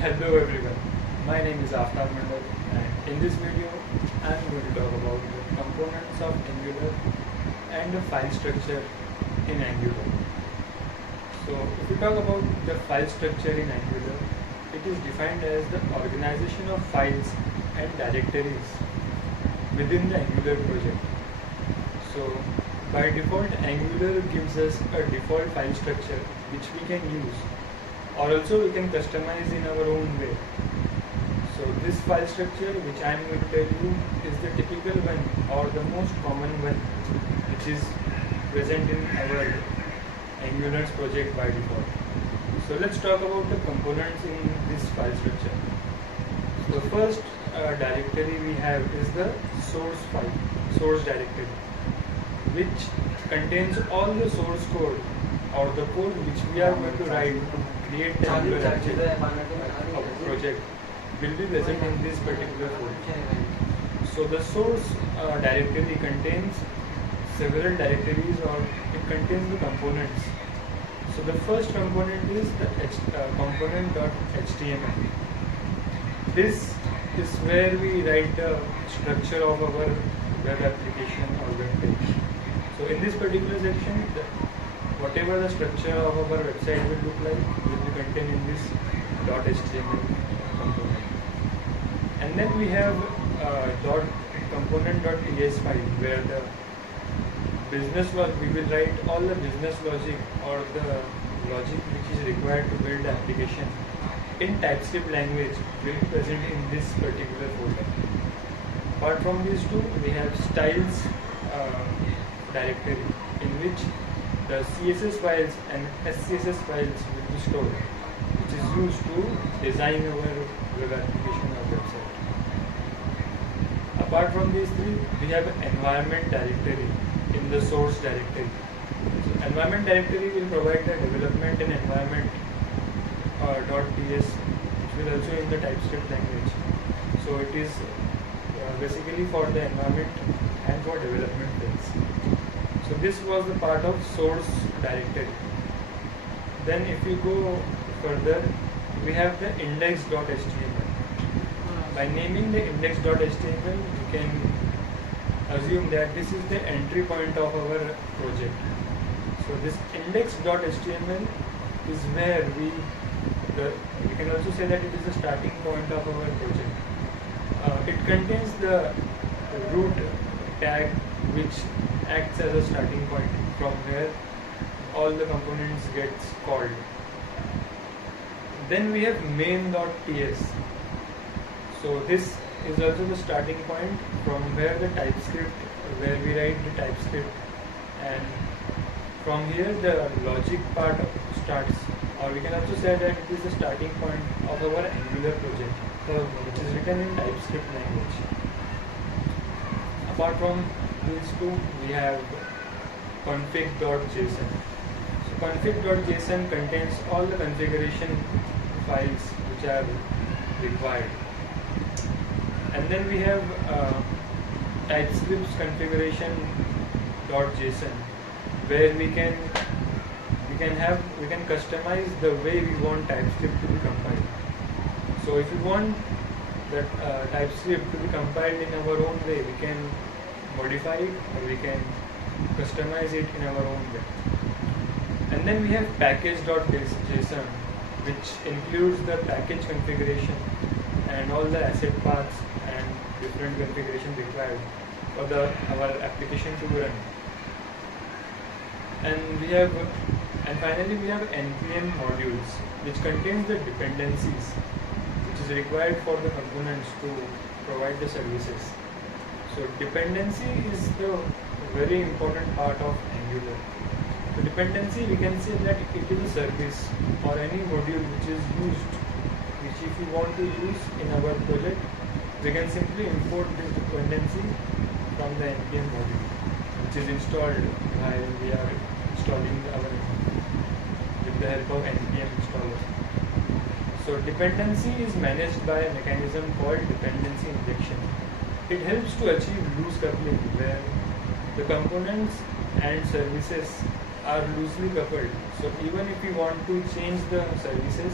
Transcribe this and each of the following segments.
Hello everyone, my name is Aftab Mandal and in this video I am going to talk about the components of Angular and the file structure in Angular. So if we talk about the file structure in Angular, it is defined as the organization of files and directories within the Angular project. So by default Angular gives us a default file structure which we can use, or also we can customize in our own way. So this file structure which I am going to tell you is the typical one or the most common one which is present in our Angular's project by default. So let's talk about the components in this file structure. So the first directory we have is the source file, source directory, which contains all the source code or the code which we are going to write to create the Angular project will be present in this particular folder. So the source directory contains several directories, or it contains the components. So the first component is the component.html. This is where we write the structure of our web application or web page. So in this particular section, whatever the structure of our website will look like will be contained in this .html component. And then we have component.ts file, where the business logic, we will write all the business logic or the logic which is required to build the application in TypeScript language will be present in this particular folder. Apart from these two, we have styles directory, in which the CSS files and SCSS files will be stored, which is used to design our web application or website. Apart from these three, we have environment directory in the source directory. So environment directory will provide the development and environment .ts, which will also in the TypeScript language. So it is basically for the environment and for development phase. So this was the part of source directory. Then if we go further, we have the index.html. By naming the index.html, we can assume that this is the entry point of our project. So this index.html is where we can also say that it is the starting point of our project. It contains the root tag which acts as a starting point from where all the components gets called. Then we have main.ts. So this is also the starting point from where the TypeScript, where we write the TypeScript, and from here the logic part starts, or we can also say that it is the starting point of our Angular project, which is written in TypeScript language. Apart from these two, we have config.json. So config.json contains all the configuration files which are required. And then we have TypeScript's configuration.json, where we can customize the way we want TypeScript to be compiled. So if we want that TypeScript to be compiled in our own way, we can modify it or we can customize it in our own way. And then we have package.json, which includes the package configuration and all the asset paths and different configuration required for our application to run. And finally we have npm modules, which contains the dependencies which is required for the components to provide the services. So dependency is the very important part of Angular. So dependency, we can say that it is a service or any module which is used, which if we want to use in our project, we can simply import this dependency from the npm module, which is installed while we are installing our with the help of npm installer. So dependency is managed by a mechanism called dependency injection. It helps to achieve loose coupling, where the components and services are loosely coupled. So even if we want to change the services,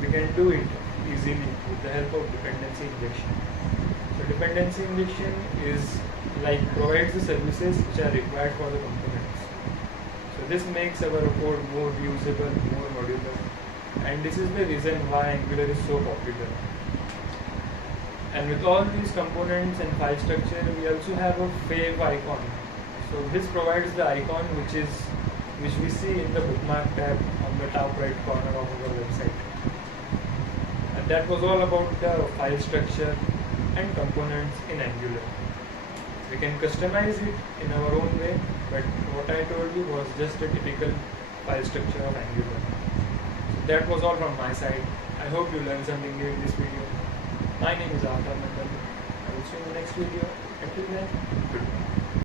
we can do it easily with the help of dependency injection. So dependency injection is like provides the services which are required for the components. So this makes our code more reusable, more modular, and this is the reason why Angular is so popular. And with all these components and file structure, we also have a fave icon. So this provides the icon which we see in the bookmark tab on the top right corner of our website. And that was all about the file structure and components in Angular. We can customize it in our own way, but what I told you was just a typical file structure of Angular. So that was all from my side. I hope you learned something new in this video. My name is Aftab Mandal. I will see you in the next video. Until then, goodbye.